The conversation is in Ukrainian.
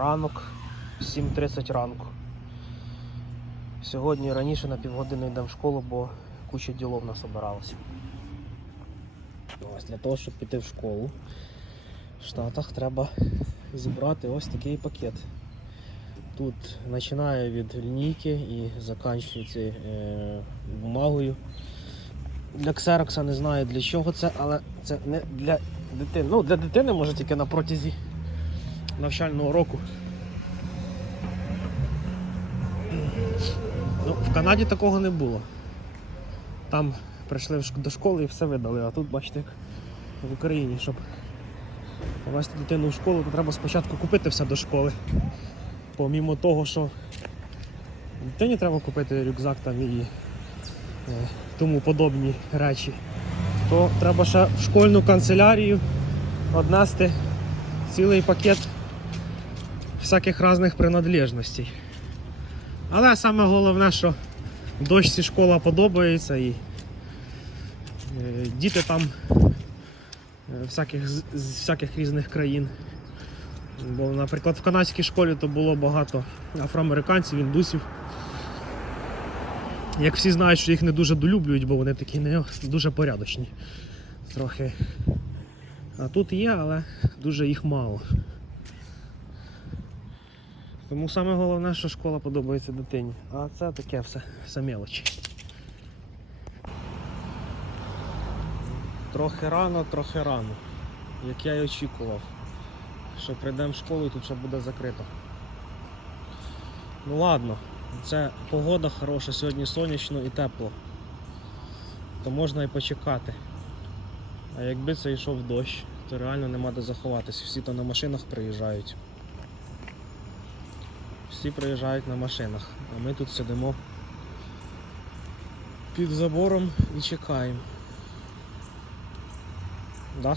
ранок, 7.30 ранку. Сьогодні раніше на півгодини йдемо в школу, бо куча ділов насобиралося. Ось для того, щоб піти в школу, в Штатах треба зібрати ось такий пакет. Тут починає від лінійки і закінчується е, бумагою. Для ксерокса не знаю для чого це, але це не для дитини. Ну, для дитини може тільки на протязі навчального року. Ну, в Канаді такого не було. Там прийшли до школи і все видали, а тут, бачите, як в Україні, щоб повезти дитину в школу, то треба спочатку купити все до школи. Помімо того, що дитині треба купити рюкзак там і е, тому подобні речі, то треба ще в школьну канцелярію однести цілий пакет всяких різних принадлежностей. Але саме головне, що дочці школа подобається і е, діти там е, всяких, з всяких різних країн. Бо, наприклад, в канадській школі то було багато афроамериканців, індусів. Як всі знають, що їх не дуже долюблюють, бо вони такі не дуже порядочні. Трохи. А тут є, але дуже їх мало. Тому саме головне, що школа подобається дитині. А це таке все, все мелочі. Трохи рано, трохи рано. Як я й очікував. Що прийдемо в школу і тут ще буде закрито. Ну ладно, це погода хороша, сьогодні сонячно і тепло. То можна і почекати. А якби це йшов дощ, то реально нема де заховатись. Всі то на машинах приїжджають. Всі приїжджають на машинах, а ми тут сидимо під забором і чекаємо. Да?